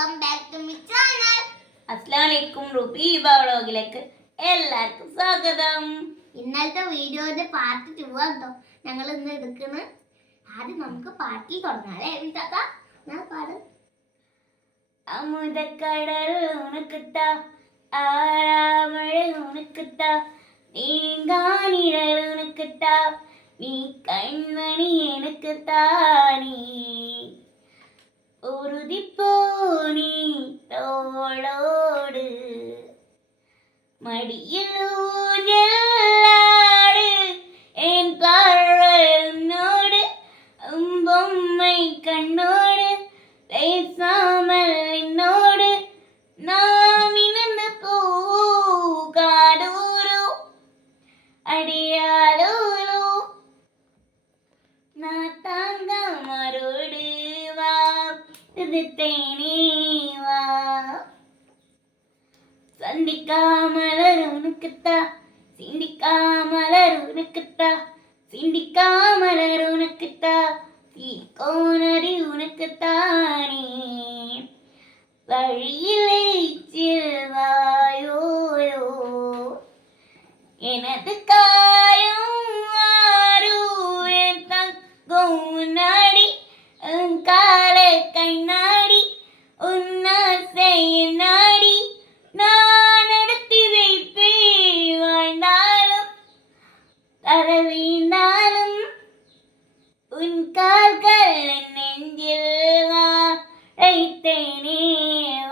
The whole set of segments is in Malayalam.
Welcome back to my channel. അസ്സലാമു അലൈക്കും. റുബീബ വ്ളോഗിലേക്ക് എല്ലാവർക്കും സ്വാഗതം. ഇന്നലത്തെ വീഡിയോയുടെ പാർട്ട് 2 ആണോ ഞങ്ങൾ ഇന്ന് എടുക്കുന്നത്. ആദ്യം നമുക്ക് പാട്ടിൽ തുടങ്ങാം അല്ലേ വിതാത്ത? ഞാൻ പാട്. അമുദക്കടൽ ഉനക്കുത്താ, ആരാമഴ ഉനക്കുത്താ, നീങ്കാനിഴൽ ഉനക്കുത്താ, നീ കൺമണി എനക്കുത്താനീ ഉറുതിപ്പോനി തോളോട് മടിയിലൂഞ്ഞാട് എൻ പാഴനോട് പൊമ്മൈ കണ്ണോട് പേസാമൽ എന്നോട് നാം ഇന്ന് പോകാടൂരോ അടിയാളൂരോ നാത്താങ്കമാരോട് വാ തേനീവാ സന്ധിക്കാമലരുനക്കുത്താ, സിന്ധിക്കാമലരുനക്കുത്താ, സിന്ധിക്കാമലരുനക്കുത്താ, സീക്കോനടി ഉനക്കുത്താനേ വഴിയിലേച്ചിൽ വായോയോ எனது காயம் ஆரோ என் தங்கோனாடி காலை கண்ணாடி உன்னாசை நாடி நான் எடுத்து வைப்பே வாழ்ந்தாலும் தரவீண்டாலும் உன் கால்கள் நெஞ்சில் வைத்தேனே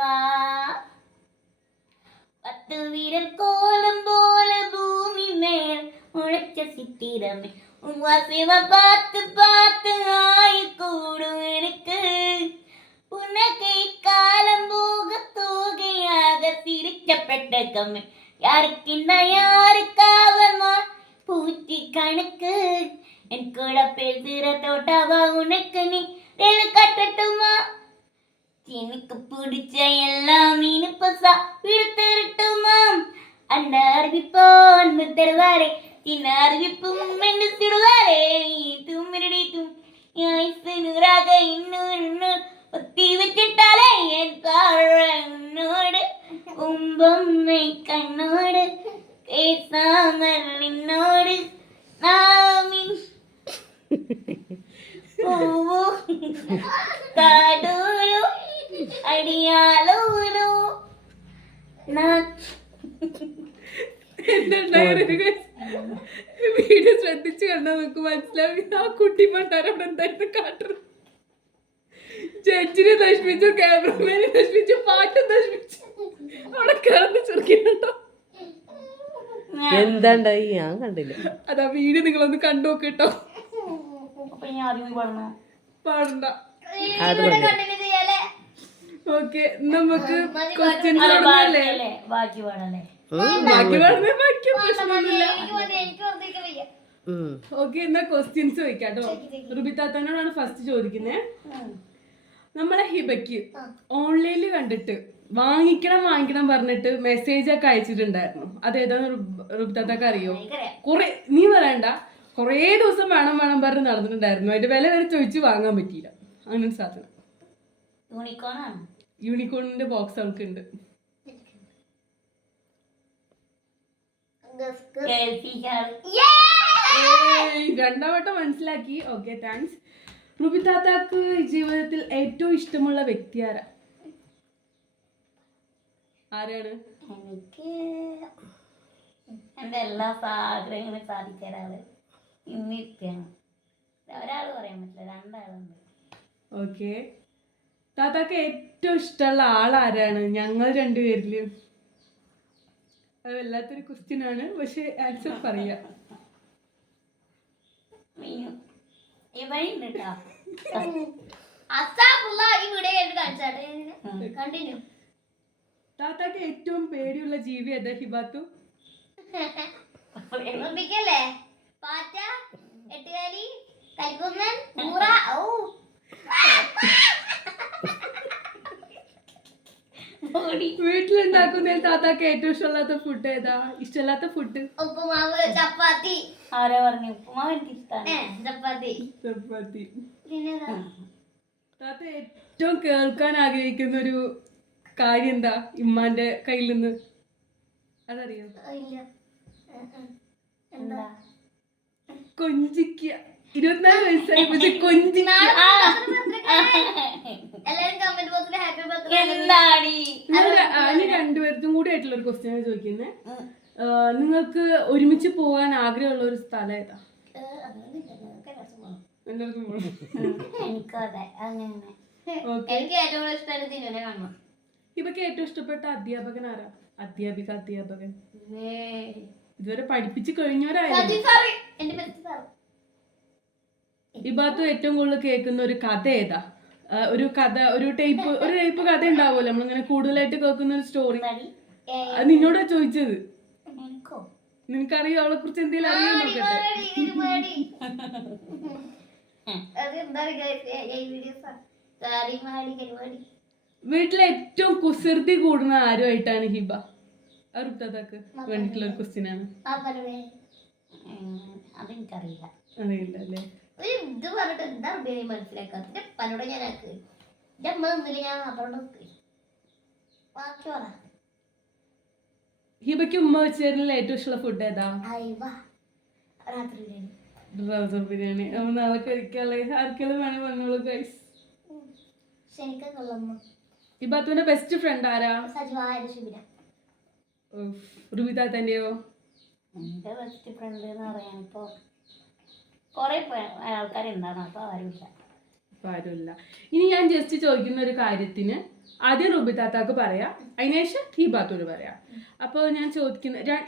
வா பத்து வீரர் கோலம் போல பூமி மேல் முளைச்ச சித்திரமே உன் வாசிவ பார்த்து பார்த்து ஆயுள் கூடும் எனக்கு புன்னகை காலம் போக தோகையாக சிரிக்கப்பட்ட கம்மை யாருக்கின்ற யாருக்காவமா பூச்சி கணக்கு என் கூட பேசுகிற தோட்டாவா உனக்கு நீ வேலை கட்டட்டுமா எனக்கு பிடிச்ச எல்லாம் இனிப்பசா விடுத்திருட்டுமாம் அந்த அறிவிப்போ அன்பு தருவாரே சின்ன அறிவிப்பும் என்று சிடுவாரே தும்மிரடி தும் நூறாக இன்னொரு ஒத்தி வச்சிட்டாலே என் காழனோடு உம்பொம்மை கண்ணோடு பேசாமல் என்னோடு நாமின் പൂവോ കാടൂരോ അടിയാളൂരോ വീഡിയോ ശ്രദ്ധിച്ചു കണ്ടാ നമുക്ക് മനസ്സിലാവും ആ കുട്ടി പണ്ടാരവിടെ എന്തായിരുന്നു കാട്ടുന്നത്. ജഡ്ജിനെ നശിപ്പിച്ചു, ക്യാമറമാനെ നശിപ്പിച്ചു, പാട്ട് നശിപ്പിച്ചു, അവിടെ കിടന്ന് ചെറുക്കിട്ടോ. എന്താണ്ടായി ഞാൻ കണ്ടില്ല. അതാ വീഡിയോ നിങ്ങളൊന്ന് കണ്ടു നോക്കിട്ടോ. പാടണ്ട. ഓക്കെ, നമുക്ക് ക്വസ്റ്റ്യൻസ് തുടങ്ങാല്ലേ? ബാക്കി പാടല്ലേ? ബാക്കി പാടുന്നേ പഠിക്കാൻ പ്രശ്നമൊന്നുമില്ല. ഓക്കെ, എന്നാ ക്വസ്റ്റ്യൻസ് ചോദിക്കാട്ടോ. റുബിത്താത്തനോടാണ് ഫസ്റ്റ് ചോദിക്കുന്നത്. നമ്മളെ ഹിബയ്ക്ക് ഓൺലൈനിൽ കണ്ടിട്ട് വാങ്ങിക്കണം പറഞ്ഞിട്ട് മെസ്സേജ് ഒക്കെ അയച്ചിട്ടുണ്ടായിരുന്നു. അതേതാന്ന് റുബിത്താത്തക്ക് അറിയോ? കുറെ നീ പറയണ്ട, കുറേ ദിവസം വേണം പറഞ്ഞ് നടന്നിട്ടുണ്ടായിരുന്നു. അതിന്റെ വില വരെ ചോദിച്ച് വാങ്ങാൻ പറ്റിയില്ല. അങ്ങനെ സാധനം യൂണിക്കോണിന്റെ ബോക്സ് അവൾക്ക് ഉണ്ട്. രണ്ടാം വട്ടം മനസ്സിലാക്കി. Okay, thanks. റുബിത്താത്താക്ക് ജീവിതത്തിൽ ഏറ്റവും ഇഷ്ടമുള്ള വ്യക്തി ആരാണ്? എനിക്ക് എൻ്റെ എല്ലാ ആഗ്രഹങ്ങളും സാധിച്ച ഒരാള് ഇന്നിട്ടാണ്. ഒരാള് പറയാൻ പറ്റില്ല, രണ്ടാളുണ്ട്. ഓക്കെ, താത്താക്ക് ഏറ്റവും ഇഷ്ടമുള്ള ആളാരാണ്? ഞങ്ങൾ രണ്ടുപേരില്. അത് വല്ലാത്തൊരു ക്വസ്റ്റ്യൻ ആണ്, പക്ഷെ ആൻസർ പറയാം. താത്താക്ക് ഏറ്റവും പേടിയുള്ള ജീവി ഏതാ ഹിബാത്തു? പാറ്റ, എട്ടുകാലി, കൽക്കുന്നൻ, ഊറ. ഔ വീട്ടിലുണ്ടാക്കുന്ന താത്താക്ക് ഏറ്റവും ഇഷ്ടമല്ലാത്ത ഫുഡ് ഏതാ? ഇഷ്ടമല്ലാത്ത ഫുഡ്? ഉപ്പുമാവ്, ചപ്പാത്തി. ആരാ പറഞ്ഞു ഉപ്പുമാവ്? എനിക്ക് ഇഷ്ടമാണ് ചപ്പാത്തി. ചപ്പാത്തി. പിന്നെ താത്ത ഏറ്റവും കേൾക്കാൻ ആഗ്രഹിക്കുന്ന ഒരു കാര്യം എന്താ ഇമ്മാന്റെ കയ്യിൽ നിന്ന്? അതറിയോ? ഇല്ല. എന്താ? കൊഞ്ചിക്കുക. 24 വയസ്സായി പക്ഷെ കൊഞ്ചിക്കുക. എല്ലാരും കമന്റ് ബോക്സിൽ ഹാപ്പി ബർത്ത്ഡേ. എന്താടി? ഇനി രണ്ടുപേർക്കും കൂടി ആയിട്ടുള്ള ഒരു ക്വസ്റ്റ്യൻ ചോദിക്കുന്നത്. നിങ്ങൾക്ക് ഒരുമിച്ച് പോകാൻ ആഗ്രഹമുള്ള ഒരു സ്ഥലം ഏതാ? എല്ലാവർക്കും പോകണം. എനിക്കതെ അങ്ങനെ. എനിക്ക് ഏറ്റവും കൂടുതൽ ഇഷ്ടമാണ് ദിനുവിനെ കാണണം. ഇവക്ക് ഏറ്റവും ഇഷ്ടപ്പെട്ട അധ്യാപകൻ ആരാ? അധ്യാപകൻ ഇതുവരെ പഠിപ്പിച്ച് കഴിഞ്ഞവരായിരുന്നു. എന്റെ ബെസ്റ്റ് സാർ. ഈ ഭാഗത്ത് ഏറ്റവും കൂടുതൽ കേൾക്കുന്ന ഒരു കഥ ഏതാ? ഒരു ടൈപ്പ് കഥ ഉണ്ടാവുമല്ലോ നമ്മളിങ്ങനെ കൂടുതലായിട്ട് കേൾക്കുന്ന ഒരു സ്റ്റോറി. അത് നിന്നോടാ ചോദിച്ചത്. എനിക്കോ? നിനക്കറിയോ അവളെ കുറിച്ച് എന്തെങ്കിലും അറിയാൻ നോക്കട്ടെ. വീട്ടിലെ ഏറ്റവും കുസൃതി കൂടുന്ന ആരുമായിട്ടാണ് ഹിബ? അറുപതാക്ക് വേണ്ടിട്ടുള്ള ഒരു ക്വസ്റ്റ്യൻ ആണ്. അതെനിക്കറിയില്ല. അറിയില്ല അല്ലേ? ഒരു ഇത് പറഞ്ഞിട്ട് എന്താ മനസ്സിലാക്കാത്ത പലരോട് ഞാൻ ആക്ക് എന്റെ അമ്മ ഒന്നില്ല ഞാൻ അവരോട് ബാക്കി പറ. ഹിബയ്ക്ക് ഉമ്മ വെച്ച് തരുന്ന ഏറ്റവും ഇഷ്ടമുള്ള ഫുഡ് ഏതാ? രാത്രി ബ്രൗസർ ബിരിയാണി. നാളെ കഴിക്കാനുള്ള ആർക്കെങ്കിലും വേണേ വന്നോളൂ ഗൈസ്. ഈ ബാത്തുവിന്റെ ബെസ്റ്റ് ഫ്രണ്ട് ആരാ? റുബിത തന്നെയോ? എന്റെ ബെസ്റ്റ് ഫ്രണ്ട് എന്ന് പറയാൻ ഇപ്പൊ കൊറേ ആൾക്കാരുണ്ടാകും. അപ്പൊ ആരുമില്ല. ഇനി ഞാൻ ജസ്റ്റ് ചോദിക്കുന്ന ഒരു കാര്യത്തിന് ആദ്യം റുബിതാത്താക്ക് പറയാം, അതിനുശേഷം ഈ ബാത്തൂര് പറയാം. അപ്പോൾ ഞാൻ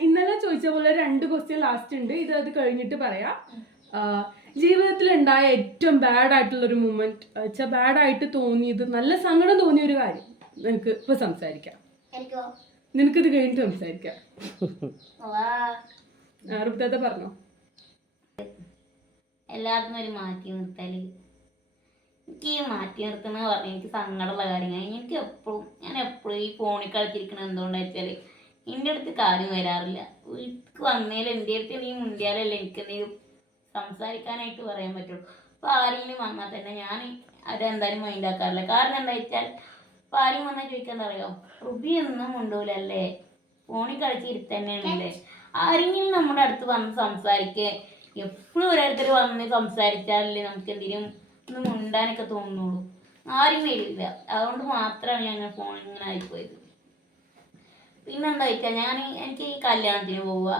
ഇന്നലെ ചോദിച്ച പോലെ 2 ക്വസ്റ്റ്യൻ ലാസ്റ്റ് ഉണ്ട്. അത് കഴിഞ്ഞിട്ട് പറയാം. ജീവിതത്തിൽ ഉണ്ടായ ഏറ്റവും ബാഡ് ആയിട്ടുള്ള ഒരു മൂമെന്റ്, ബാഡായിട്ട് തോന്നിയത്, നല്ല സങ്കടം തോന്നിയ ഒരു കാര്യം നിനക്ക് ഇപ്പൊ സംസാരിക്കാം. നിനക്കിത് കഴിഞ്ഞിട്ട് സംസാരിക്കാം. റുബിതാത്ത പറഞ്ഞോ. എല്ലാവർക്കും ഒരു മാറ്റി നിർത്തല്. എനിക്ക് ഈ മാറ്റി നിർത്തണ പറഞ്ഞാൽ എനിക്ക് സങ്കടമുള്ള കാര്യങ്ങൾ. ഞാൻ എപ്പോഴും ഈ ഫോണിൽ കളിച്ചിരിക്കണത് എന്തുകൊണ്ടാ വെച്ചാൽ എൻ്റെ അടുത്ത് കാര്യം വരാറില്ല. വീട്ടിൽ വന്നേലും എൻ്റെ അടുത്ത് നീ മുണ്ടിയാലല്ലേ എനിക്ക് എന്തെങ്കിലും സംസാരിക്കാനായിട്ട് പറയാൻ പറ്റുള്ളൂ. അപ്പോൾ ആരെങ്കിലും വന്നാൽ തന്നെ ഞാൻ അതെന്തായാലും മൈൻഡാക്കാറില്ല. കാരണം എന്താ വെച്ചാൽ ഇപ്പോൾ ആരെയും വന്നാൽ ചോദിക്കാൻ അറിയോ, റുബി ഒന്നും മുണ്ടൂലല്ലേ, ഫോണിൽ കളിച്ചിരുത്തന്നെയാണല്ലേ. ആരെങ്കിലും നമ്മുടെ അടുത്ത് വന്ന് സംസാരിക്കുക. എപ്പോഴും ഓരോരുത്തർ വന്ന് സംസാരിച്ചാലല്ലേ നമുക്ക് എന്തെങ്കിലും ഒന്ന് മുണ്ടാനൊക്കെ തോന്നുള്ളൂ. ആരും വരില്ല. അതുകൊണ്ട് മാത്രമാണ് ഞാൻ ഫോണിൽ ഇങ്ങനെ ആയിപ്പോയത്. പിന്നെന്താ വെച്ചാൽ എനിക്ക് ഈ കല്യാണത്തിന് പോവുക,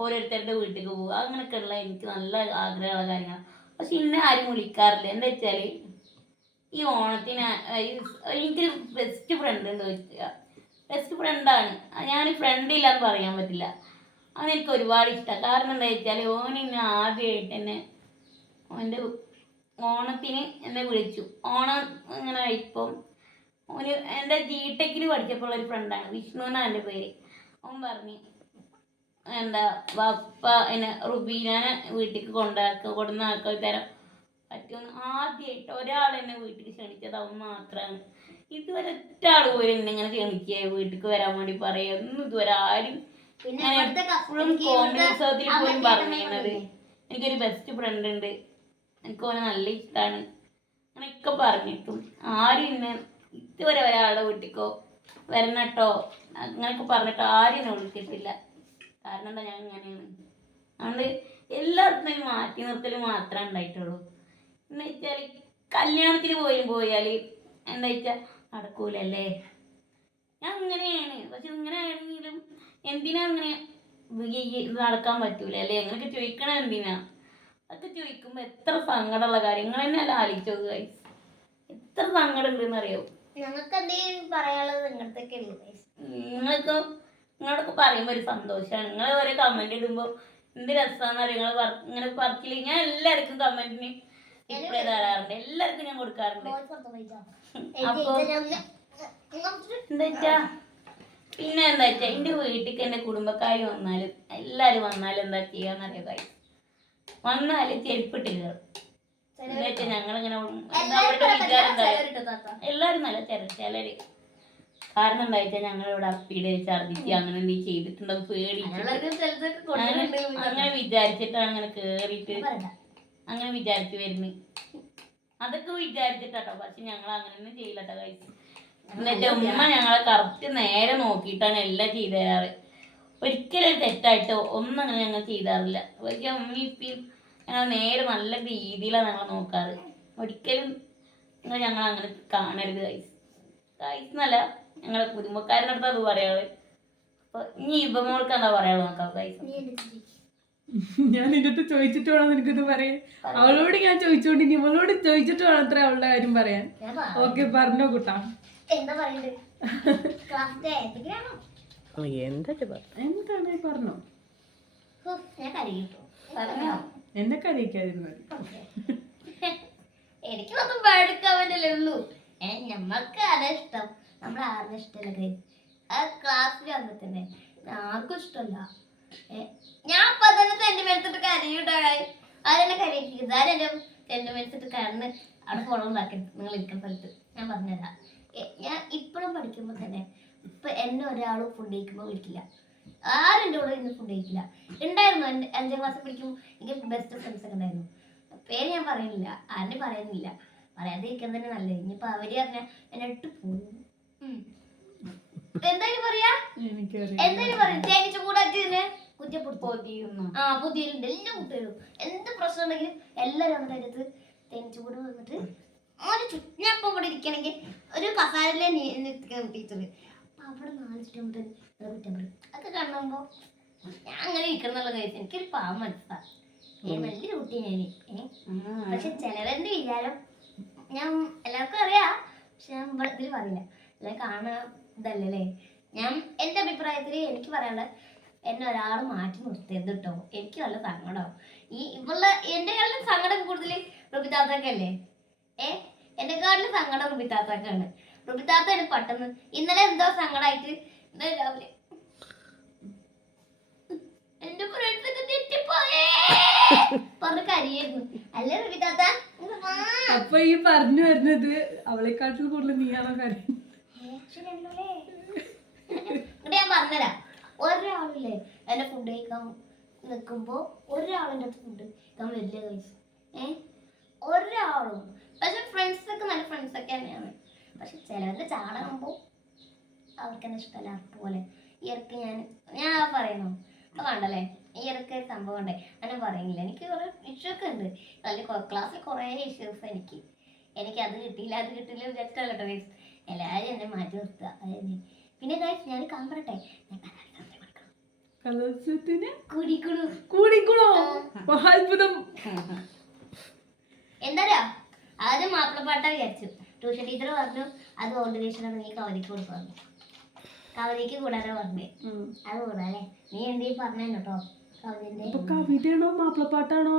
ഓരോരുത്തരുടെ വീട്ടിലേക്ക് പോവുക, അങ്ങനെയൊക്കെയുള്ള എനിക്ക് നല്ല ആഗ്രഹമുള്ള കാര്യങ്ങളാണ്. പക്ഷെ ഇന്നെ ആരും വിളിക്കാറില്ല. എന്താ വെച്ചാൽ ഈ ഓണത്തിന് എനിക്കൊരു ബെസ്റ്റ് ഫ്രണ്ട് ഉണ്ട് ചോദിച്ചാൽ ബെസ്റ്റ് ഫ്രണ്ടാണ്. ഞാൻ ഫ്രണ്ടില്ലാന്ന് പറയാൻ പറ്റില്ല. അതെനിക്ക് ഒരുപാട് ഇഷ്ടമാണ്. കാരണം എന്താ വെച്ചാൽ ഓനിന്നെ ആദ്യമായിട്ട് എന്നെ ഓൻ്റെ ഓണത്തിന് എന്നെ വിളിച്ചു. ഓണം ഇങ്ങനെ ഇപ്പം ഓന് എൻ്റെ ജിടെക്കിൽ പഠിച്ചപ്പോൾ ഒരു ഫ്രണ്ടാണ്, വിഷ്ണു എന്നാണ് എൻ്റെ പേര്. അവൻ പറഞ്ഞു എന്താ വപ്പ എന്നെ റുബീനാനെ വീട്ടിലേക്ക് കൊണ്ടുവന്നാക്കി തരാൻ പറ്റുമെന്ന്. ആദ്യമായിട്ട് ഒരാൾ എന്നെ വീട്ടിലേക്ക് ക്ഷണിച്ചത് അവൻ മാത്രമാണ്. ഇതുവരെ ഒറ്റാൾ പോലും എന്നെ ഇങ്ങനെ ക്ഷണിക്കുക വീട്ടിലേക്ക് വരാൻ വേണ്ടി പറയുക ഒന്നും ഇതുവരെ ആരും. ഞാൻ എപ്പോഴും കോൺഗ്രസത്തിൽ പോലും പറഞ്ഞിരുന്നത് എനിക്കൊരു ബെസ്റ്റ് ഫ്രണ്ട് ഉണ്ട്, എനിക്ക് ഓനെ നല്ല ഇഷ്ടമാണ് അങ്ങനെയൊക്കെ പറഞ്ഞിട്ടും ആരും എന്നെ ഇതുവരെ ഒരാളുടെ വീട്ടിലേക്കോ വരണട്ടോ അങ്ങനെയൊക്കെ പറഞ്ഞിട്ട് ആരും എന്നെ വിളിച്ചിട്ടില്ല. കാരണം എന്താ, ഞാൻ ഇങ്ങനെയാണ്. അതുകൊണ്ട് എല്ലായിടത്തും ഒരു മാറ്റി നിർത്തൽ മാത്രമേ ഉണ്ടായിട്ടുള്ളൂ. എന്ന് വെച്ചാൽ കല്യാണത്തിന് പോയാൽ എന്താ വെച്ചാൽ നടക്കൂലല്ലേ, ഞാൻ അങ്ങനെയാണ്. പക്ഷെ ഇങ്ങനെ ആണെങ്കിലും എന്തിനാ അങ്ങനെ നടക്കാൻ പറ്റൂല അല്ലേ, അങ്ങനെയൊക്കെ ചോദിക്കണത് എന്തിനാ? അതൊക്കെ ചോദിക്കുമ്പോൾ എത്ര സങ്കടമുള്ള കാര്യങ്ങൾ തന്നെ അല്ല ആലോചിച്ചു നോക്കുക. എത്ര സങ്കടം ഉണ്ടെന്ന് അറിയോ? ഞങ്ങൾക്ക് എന്തെങ്കിലും പറയാനുള്ളത് നിങ്ങളൊക്കെ നിങ്ങളൊക്കെ പറയുമ്പോൾ ഒരു സന്തോഷമാണ്. നിങ്ങൾ ഓരോ കമന്റ് ഇടുമ്പോൾ എന്ത് രസമാണെന്ന് അറിയാം. നിങ്ങൾ ഇങ്ങനെ പറച്ചില്ല. ഞാൻ എല്ലാവർക്കും കമന്റിന് റിപ്ലൈ തരാറുണ്ട്, എല്ലാവർക്കും ഞാൻ കൊടുക്കാറുണ്ട്. അപ്പോൾ എന്താ വെച്ചാ പിന്നെ എന്താ വെച്ചാൽ എൻ്റെ വീട്ടിലേക്ക് എൻ്റെ കുടുംബക്കാർ വന്നാലും എല്ലാവരും വന്നാലും എന്താ ചെയ്യാന്നറിയോ കാര്യം, വന്നാൽ ചെരുപ്പിട്ട് കയറും. എന്താ വെച്ചാൽ ഞങ്ങളിങ്ങനെ അവരുടെ വിചാരം എന്താ എല്ലാവരും നല്ല ചിലര്. കാരണം എന്താ വെച്ചാൽ ഞങ്ങളിവിടെ അപ്പിയുടെ ഛർദിച്ച് അങ്ങനെ എന്തെങ്കിലും ചെയ്തിട്ടുണ്ടാവും പേടിച്ചിട്ട് അങ്ങനെ വിചാരിച്ചിട്ടാണ് അങ്ങനെ കേറിയിട്ട് അങ്ങനെ വിചാരിച്ചു വരുന്നത്. അതൊക്കെ വിചാരിച്ചിട്ടോ, പക്ഷെ ഞങ്ങൾ അങ്ങനെയൊന്നും ചെയ്യില്ലട്ടോ കഴിച്ചു. എന്നിട്ട് ഉമ്മ ഞങ്ങളെ കറക്റ്റ് നേരെ നോക്കിയിട്ടാണ് എല്ലാം ചെയ്തു തരാറ്. ഒരിക്കലും തെറ്റായിട്ടോ ഒന്നും അങ്ങനെ ഞങ്ങൾ ചെയ്താറില്ല. പക്ഷെ ഉമ്മയും ഇപ്പം ഞങ്ങൾ നേരെ നല്ല രീതിയിലാണ് ഞങ്ങൾ നോക്കാറ്. ഒരിക്കലും ഞങ്ങൾ അങ്ങനെ കാണരുത് കഴിച്ചെന്നല്ല, ഞങ്ങളെ കുടുംബക്കാരുടെ അടുത്ത് അത് പറയാറ്. അപ്പൊ ഇനി ഇബമോൾക്ക് എന്താ പറയാനുള്ളത് നോക്കാം കഴിച്ചു. ഞാൻ നിന്റെ ചോദിച്ചിട്ട് വേണം നിനക്കിത് പറയാൻ. അവളോട് ഞാൻ ചോദിച്ചോണ്ട് ഇനി ഇവളോട് ചോദിച്ചിട്ട് വേണം അത്ര അവളുടെ കാര്യം പറയാൻ. ഓക്കെ, പറഞ്ഞോ കുട്ടാ. എന്താ പറയണ്ടേ? എന്താണ് പറഞ്ഞോ? ഞാൻ കരയിട്ടോ. പറഞ്ഞോ. എന്നെ കരയിക്കാതിരുന്നത് എനിക്കൊന്നും പഠിക്കാവല്ലേ ഉള്ളൂ. ഞമ്മക്ക് അതാ ഇഷ്ടം. നമ്മൾ ആരുടെ ഇഷ്ടമല്ല ആ ക്ലാസ്സിൽ വന്നിട്ട് തന്നെ ആർക്കും ഇഷ്ടമല്ല. ഞാൻ ഇപ്പൊ തന്നെ സെന്റിമെന്റ്സിട്ട് കരയുണ്ടായി. ആരെന്നെ കരയിപ്പിക്കുന്നത്? ആരെന്നെ സെന്റിമെന്റ്സിട്ട് കരന്ന് അവിടെ ഫോളോ ഉണ്ടാക്കരുത്. നിങ്ങൾ ഇരിക്കുന്ന സ്ഥലത്ത് ഞാൻ പറഞ്ഞുതരാം. ഞാൻ ഇപ്പോഴും പഠിക്കുമ്പോൾ തന്നെ ഇപ്പൊ എന്നെ ഒരാളും ഫുഡ് കഴിക്കുമ്പോൾ വിളിക്കില്ല. ആരും എൻ്റെ കൂടെ ഇന്ന് ഫുഡ് കഴിക്കില്ല. ഉണ്ടായിരുന്നു. 5ാം ക്ലാസ്സിൽ പഠിക്കുമ്പോൾ എനിക്ക് ബെസ്റ്റ് ഫ്രണ്ട്സ് ഒക്കെ ഉണ്ടായിരുന്നു. പേര് ഞാൻ പറയുന്നില്ല, ആരും പറയുന്നില്ല. പറയാതിരിക്കാൻ തന്നെ നല്ലത്. ഇനിയിപ്പോ അവര് പറഞ്ഞാൽ എന്നെ ഇട്ട് പോകും. എന്തായാലും പറയാ, എന്തായാലും പറയും തേനിച്ച കൂടാറ്റിനെ കുറ്റപ്പെടുത്തുന്നു. ആ പുതിയുണ്ട് എല്ലാ കുട്ടികളും എന്ത് പ്രശ്നം ഉണ്ടെങ്കിലും എല്ലാവരും അവരുടെ അടുത്ത് തേനിച്ച കൂടെ വന്നിട്ട് ഒരു ചുറ്റപ്പം ഇവിടെ ഇരിക്കണമെങ്കിൽ ഒരു കസാരയിലെ ടീച്ചർ അപ്പൊ അവിടെ 4 ചുറ്റമ്പത്തിന് കുറ്റം പറയും. അതൊക്കെ കാണുമ്പോ ഞാൻ അങ്ങനെ ഇരിക്കണം എന്നുള്ള കാര്യം എനിക്കൊരു പാവം മനസ്സിലാണ്. വലിയൊരു കുട്ടി ഞാന്. പക്ഷെ ചിലവെന്റെ വിചാരം ഞാൻ എല്ലാവർക്കും അറിയാം, പക്ഷെ ഞാൻ ഇതിൽ പറയില്ല. അല്ലെ കാണാ ഇതല്ലേ. ഞാൻ എൻ്റെ അഭിപ്രായത്തിൽ എനിക്ക് പറയാനുള്ളത്, എന്നെ ഒരാൾ മാറ്റി നിർത്തരുത് കേട്ടോ. എനിക്ക് നല്ല സങ്കടമാവും. ഇവളുടെ എന്നെക്കാളും സങ്കടം കൂടുതൽ റുബിത്താത്തക്കല്ലേ. എന്നെക്കാളും സങ്കടം റുബിത്താത്തക്കാണ്. റുബിത്താത്താണ് പെട്ടെന്ന് ഇന്നലെ എന്തോ സങ്കടമായിട്ട് ഇന്നലെ രാവിലെ എന്റെ ഫ്രണ്ട്സൊക്കെ തെറ്റിപ്പോയേ പറഞ്ഞ് കരിയായിരുന്നു. അല്ലേ റുബിത്താത്ത? അപ്പൊ ഈ പറഞ്ഞു വരുന്നത് അവളെക്കാട്ടിൽ കൂടുതൽ നീയാണോ കാര്യം? ഞാൻ പറഞ്ഞുതരാം. ഒരാളില്ലേ എന്റെ ഫുഡ് കഴിക്കാൻ നിൽക്കുമ്പോ ഒരാളിൻ്റെ അടുത്ത് ഫുഡ് കഴിക്കാൻ വരില്ല കഴിച്ചു. ഒരാളും. പക്ഷെ ഫ്രണ്ട്സൊക്കെ നല്ല ഫ്രണ്ട്സൊക്കെ തന്നെയാണ്. പക്ഷെ ചിലവരുടെ ചാടാകുമ്പോ അവർക്ക് തന്നെ ഇഷ്ടമല്ല. പോലെ ഈ ഇടയ്ക്ക് ഞാൻ പറയണോ അപ്പൊ കണ്ടല്ലേ, ഈ ഇടയ്ക്ക് ഒരു സംഭവം ഉണ്ടേ. അങ്ങനെ പറയുന്നില്ല. എനിക്ക് കുറെ ഇഷ്യൂ ഒക്കെ ഉണ്ട്. അതിൽ ക്ലാസ്സിൽ കുറെ ഇഷ്യൂസ് എനിക്ക് അത് കിട്ടിയില്ല വിചാരിച്ചിട്ടല്ല കേട്ടോ. എല്ലാവരും എന്നെ മാറ്റി നിർത്തുക. അതായത് പിന്നെ ഞാൻ കാണപ്പെടട്ടെ, എന്താ ആദ്യം മാപ്പിളപ്പാട്ട വിചാരിച്ചു. ട്യൂഷൻ ടീച്ചർ പറഞ്ഞു അത് കോൺട്രിബ്യൂഷൻ ആണ്, നീ കവലയ്ക്ക് കൊടുക്കാൻ. കവലയ്ക്ക് കൂടാതെ പറഞ്ഞേ. അത് കൂടാല്ലേ, നീ എന്തേലും പറഞ്ഞു കേട്ടോ. കവിതയാണോ മാപ്പിളപ്പാട്ടാണോ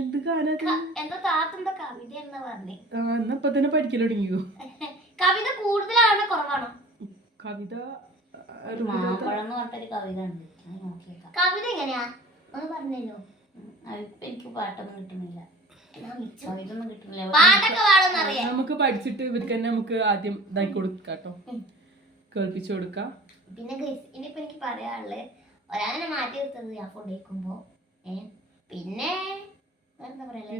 എന്ത് കാര്യം? എന്താ താത്തെന്താ കവിത എന്താ പറഞ്ഞേ? ഇപ്പൊ തന്നെ പഠിക്കൽ തുടങ്ങിയോ? കവിത കൂടുതലാണോ കുറവാണോ? കവിത കവിത എങ്ങനെയാ ഒന്ന് പറഞ്ഞല്ലോ. എനിക്ക് പാട്ടൊന്നും കിട്ടുന്നില്ല. നമുക്ക് പഠിച്ചിട്ട് ഇവർക്ക് തന്നെ നമുക്ക് ആദ്യം ഇതാക്കി കൊടുക്കാട്ടോ, കേൾപ്പിച്ചു കൊടുക്കാം. പിന്നെ ഇനിയിപ്പോ എനിക്ക് പറയാനുള്ളത്, ഒരാളെ മാറ്റി നിർത്തത് ഞാൻ ഫുഡ് കഴിക്കുമ്പോ. പിന്നെ എന്താ പറയണേ?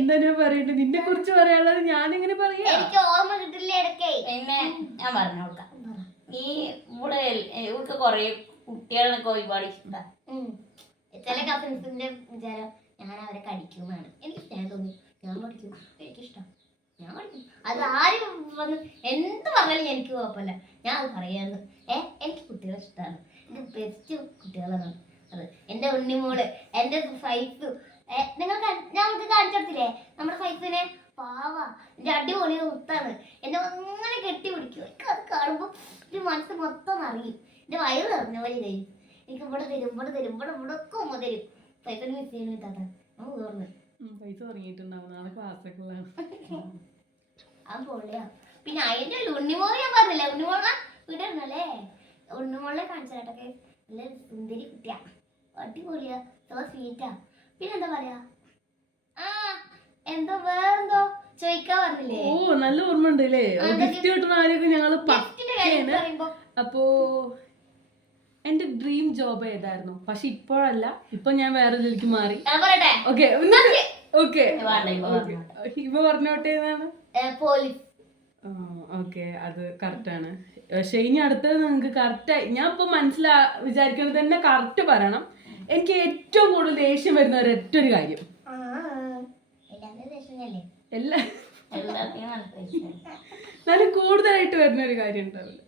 എന്താ പറയണ്ടേ? നിന്നെ കുറിച്ച് പറയാനുള്ളത് ഞാനിങ്ങനെ പറയാ. എനിക്ക് ഓർമ്മ കിട്ടില്ല ഇടയ്ക്ക്. എന്നെ ഞാൻ പറഞ്ഞു കൊടുക്കാം. ഈ ഇവിടെ ഇവർക്ക് കൊറേ കുട്ടികളൊക്കെ ഒരുപാട് ഇഷ്ടം. ചില കസിൻസിന്റെ വിചാരം ഞാൻ അവരെ കടിക്കുമെന്നാണ്. എനിക്ക് സ്നേഹം തോന്നി. ഞാൻ പഠിക്കും, എനിക്കിഷ്ടം, ഞാൻ പഠിക്കും. അത് ആരും വന്ന് എന്ത് പറഞ്ഞാലും എനിക്ക് കുഴപ്പമില്ല. ഞാൻ അത് പറയാന്ന്. എനിക്ക് കുട്ടികളെ ഇഷ്ടമാണ്. എന്റെ ബെസ്റ്റ് കുട്ടികളാണ് അത്. എന്റെ ഉണ്ണിമോള്, എന്റെ ഫൈസ്. ഞങ്ങൾക്ക് കാണിച്ചെടുത്തില്ലേ നമ്മുടെ ഫൈസിനെ? പാവ, എന്റെ അടിപൊളി മുത്താണ്. എന്നെ അങ്ങനെ കെട്ടി പിടിക്കും. എനിക്ക് അത് കാണുമ്പോ ഒരു മനസ്സ് മൊത്തം അറിയും. എന്റെ വയറ് നിറഞ്ഞ പോലെ കഴിയും. എനിക്ക് ഇവിടെ തരും, ഇവിടെ തരും, ഇവിടെ ഒക്കെ ഉമ്മ തരും. ഫൈസിന് മിസ് ചെയ്യുന്നു താത്ത. നമുക്ക് തോന്നുന്നു പൈസ തുടങ്ങിയിട്ടുണ്ടാവും, നാളെ ക്ലാസ്സൊക്കെ ഉള്ളതാണ്. അത് പൊള്ളിയാ. പിന്നെ അതിന്റെ ഉണ്ണിമോള് ഞാൻ പറഞ്ഞില്ലേ, ഉണ്ണിമോളെ വീട്ടിരുന്നല്ലേ. ഉണ്ണിമോളെ കാണിച്ചാട്ടൊക്കെ നല്ല സുന്ദരി കുട്ടിയാ, അടിപൊളിയാ, സോ സ്വീറ്റാ. പിന്നെന്താ പറയാ, എന്തോ വേറെന്തോ ചോദിക്കാൻ പറഞ്ഞില്ലേ? ഓ, നല്ല ഓർമ്മ ഉണ്ട് അല്ലേ? ഗിഫ്റ്റ് കിട്ടുന്ന ആരെയൊക്കെ ഞങ്ങള് അപ്പോ എന്റെ ഡ്രീം ജോബ് ഏതായിരുന്നു? പക്ഷെ ഇപ്പോഴല്ല, ഇപ്പൊ ഞാൻ വേറെ ജോലിക്ക് മാറി. ഓക്കെ, ഓക്കെ വേണ്ട ഇപ്പൊ ഓക്കെ ഹിബ പറഞ്ഞോട്ടെ എന്നാണ്. പോലീസ്. ഓക്കെ അത് കറക്റ്റാണ്. പക്ഷെ ഇനി അടുത്തത് നിങ്ങൾക്ക് കറക്റ്റായി ഞാൻ ഇപ്പൊ വിചാരിക്കുന്നത് തന്നെ കറക്റ്റ് പറയണം. എനിക്ക് ഏറ്റവും കൂടുതൽ ദേഷ്യം വരുന്ന ഒരൊറ്റ ഒരു കാര്യം എല്ലാത്തിനും നല്ല ഇഷ്ടം. എന്നാലും കൂടുതലായിട്ട് വരുന്ന ഒരു കാര്യം ഉണ്ടാവില്ല.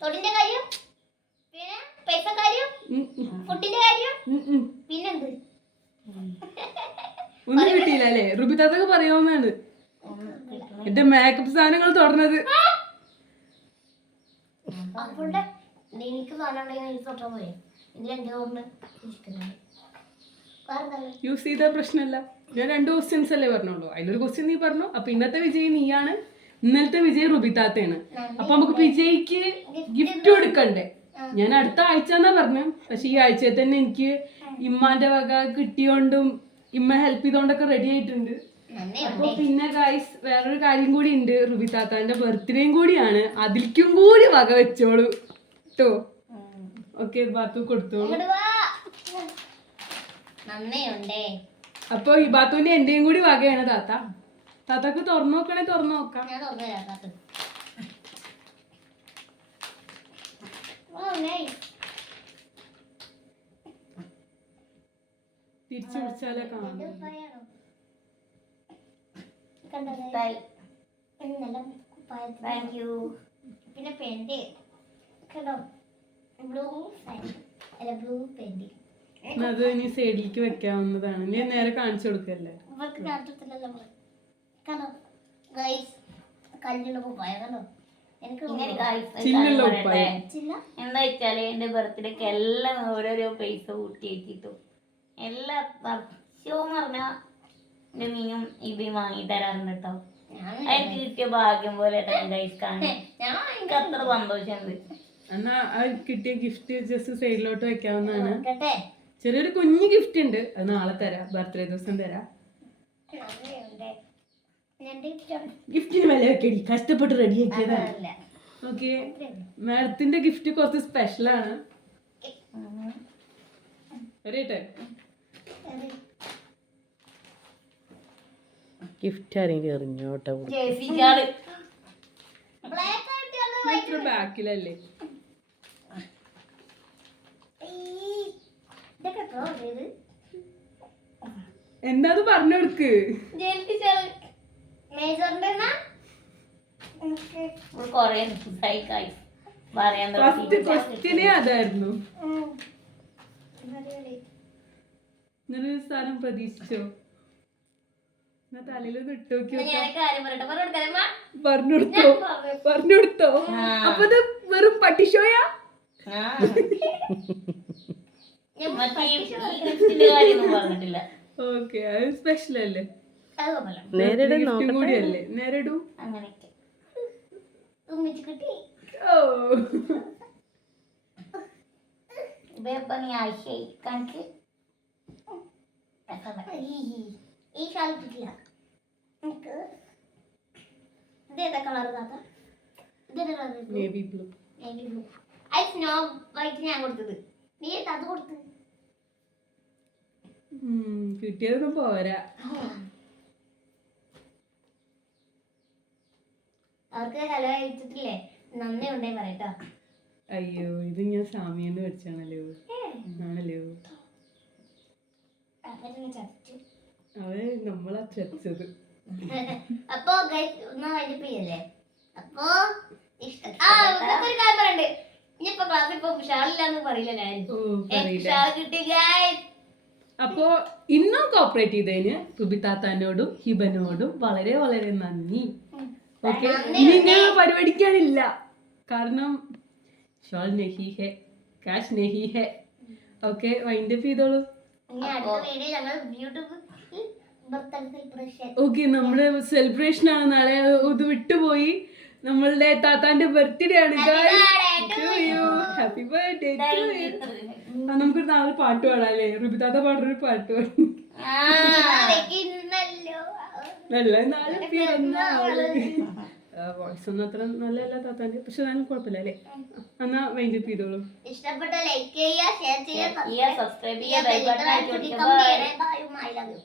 തൊടിന്റെ കാര്യം, പിന്നെ പൈസ കാര്യം, ഫുഡിന്റെ കാര്യം, പിന്നെന്ത് ഒന്നും കിട്ടിയില്ല അല്ലേ? റുബിതാത്തൊക്കെ പറയാവുന്നതാണ് എന്റെ മേക്കപ്പ് സാധനങ്ങൾ തുടർന്നത്. അവളുടെ എനിക്ക് സാധനം ഉണ്ടെങ്കിൽ എനിക്ക് തൊട്ടാ പോയെ. ഇതിൽ എന്റെ ഓർമ്മ യൂസ് ചെയ്ത പ്രശ്നമല്ല. ഞാൻ 2 ക്വസ്റ്റ്യൻസ് അല്ലേ പറഞ്ഞോളൂ. അതിലൊരു ക്വസ്റ്റ്യൻ നീ പറഞ്ഞു. അപ്പൊ ഇന്നത്തെ വിജയ് നീയാണ്, ഇന്നലത്തെ വിജയ് റുബിതാത്തയാണ്. അപ്പൊ നമുക്ക് വിജയ്ക്ക് ഗിഫ്റ്റ് കൊടുക്കണ്ടേ? ഞാൻ അടുത്ത ആഴ്ച എന്നാ പറഞ്ഞു. പക്ഷെ ഈ ആഴ്ചയിൽ തന്നെ എനിക്ക് ഇമ്മാന്റെ വക കിട്ടിയോണ്ടും ഇമ്മ ഹെൽപ്പ് ചെയ്തോണ്ടൊക്കെ റെഡി ആയിട്ടുണ്ട്. അപ്പൊ പിന്നെ ഗൈസ് വേറൊരു കാര്യം കൂടി ഉണ്ട്. റുബിതാത്താന്റെ ബർത്ത്ഡേയും കൂടിയാണ്. അതിലേക്കും കൂടി വക വെച്ചോളൂ കേട്ടോ. ഓക്കെ ബാത്തു കൊടുത്തോളൂ. അപ്പൊ ഈ ബാത്തുവിന്റെ എന്റെയും കൂടി വകയാണ് താത്ത. താത്താക്ക് തുറന്നു നോക്കണേ തുറന്നു നോക്കാം. തിരിച്ചു പിടിച്ചാലേ കാണാം. പിന്നെ പെന്റ് കണ്ടോ, ബ്ലൂ അല്ല ബ്ലൂ പെന്റ്. അത് ഇനി സൈഡിലേക്ക് വെക്കാവുന്നതാണ്. നീ നേരെ കാണിച്ചു കൊടുക്കല്ലേ? എന്താ വെച്ചാല് എന്റെ ബർത്ത്ഡേക്ക് എല്ലാം ഓരോരോ പൈസ കൂട്ടി വെച്ചിട്ടു എല്ലാ വർഷവും പറഞ്ഞ എന്റെ മീനും ഇബി വാങ്ങി തരാറുണ്ട് കേട്ടോ. എനിക്ക് കിട്ടിയ ഭാഗ്യം പോലെ ഗൈസ് കാണാൻ എനിക്ക് അത്ര സന്തോഷമുണ്ട്. എന്നാ ആ കിട്ടിയ ഗിഫ്റ്റ് ജസ്റ്റ് സൈഡിലോട്ട് വെക്കാവുന്നതാണ്. ചെറിയൊരു കുഞ്ഞു ഗിഫ്റ്റ് ഉണ്ട്. അത് നാളെ തരാം, ബർത്ത്ഡേ ദിവസം തരാം. ഗിഫ്റ്റിന് വില വെക്കടി, കഷ്ടപ്പെട്ട് റെഡി ആക്കിയതാണ്. ഓക്കെ മാഡത്തിന്റെ ഗിഫ്റ്റ് കുറച്ച് സ്പെഷ്യലാണ്. അറിയട്ടെ ഗിഫ്റ്റ് ആരെങ്കിലും എറിഞ്ഞോട്ടെ. ബാക്കിലല്ലേ? എന്താ പറഞ്ഞു കൊടുക്ക്. ഫസ്റ്റ് ക്വസ്റ്റ്യനേ അതായിരുന്നു. ഇങ്ങനൊരു സാധനം പ്രതീക്ഷിച്ചോ? തലയിലൊന്ന് ഇട്ടോക്കി പറഞ്ഞുകൊടുത്തോ? അപ്പൊ ഇത് വെറും പട്ടിഷോയാ? ഓക്കെ അത് സ്പെഷ്യൽ അല്ലേ? ഗിഫ്റ്റും കൂടിയല്ലേ? നേരിടൂ. ഈ ഷാൾ കിട്ടില്ല. ഇതേതാ കളർ താത്ത? Navy blue. അത് സ്നോ വൈറ്റ് ഞാൻ കൊടുത്തത്. നീ അത് കൊടുത്ത് കിട്ടിയതൊന്നും പോരാ. അവർക്ക് ഹലോ അയച്ചിട്ടില്ലേ? നന്ദി ഉണ്ടേ പറയട്ടോ. അയ്യോ ഇത് ഞാൻ സാമിയെന്ന് വെച്ചാണല്ലോ. ആണല്ലോ അവര് നമ്മളാ ചച്ചത്. അപ്പൊ വൈകിപ്പില്ലേ? അപ്പൊ ഒരു കാര്യം പറയണ്ടേ, ഇനിയിപ്പൊ ക്ലാസ്സിൽ ഇപ്പൊ ഷാളില്ലാന്ന് പറയില്ല. അപ്പൊ ഇന്നും കോപ്പറേറ്റ് ചെയ്തതിന് റുബിതാത്താനോടും ഹിബനോടും വളരെ വളരെ നന്ദി. ഓക്കെ ഇനി ഞാൻ പരിപാടിക്കാനില്ല. കാരണം ഷാൾ നെഹി ഹെ കാശ് നെഹി ഹെ. ഓക്കെ വൈൻഡപ്പ് ചെയ്തോളൂ. ഓക്കെ നമ്മുടെ സെലിബ്രേഷൻ ആണ് നാളെ. ഇത് വിട്ടുപോയി. നമ്മളുടെ താത്താന്റെ ബർത്ത്ഡേ ആണ്. Happy birthday to you. നമുക്കൊരു നാളെ പാട്ട് പാടാം അല്ലേ? റുബിതാത്ത പാടുന്നൊരു പാട്ട് പാടും. നല്ല നാളെ പിറന്നാള്. വോയിസ് ഒന്നും അത്ര നല്ലതല്ല താത്താൻ്റെ, പക്ഷെ എന്നാലും കുഴപ്പമില്ല അല്ലേ? എന്നാ വൈൻഡപ്പ് ചെയ്തോളൂ. ഇഷ്ടപ്പെട്ട ലൈക്ക് ചെയ്യുക, ഷെയർ ചെയ്യുക, സബ്സ്ക്രൈബ് ചെയ്യുക, ബെൽ ബട്ടൺ അടിച്ചു കൊടുക്കുക. കമന്റ് ചെയ്യണേ. Bye, I love U.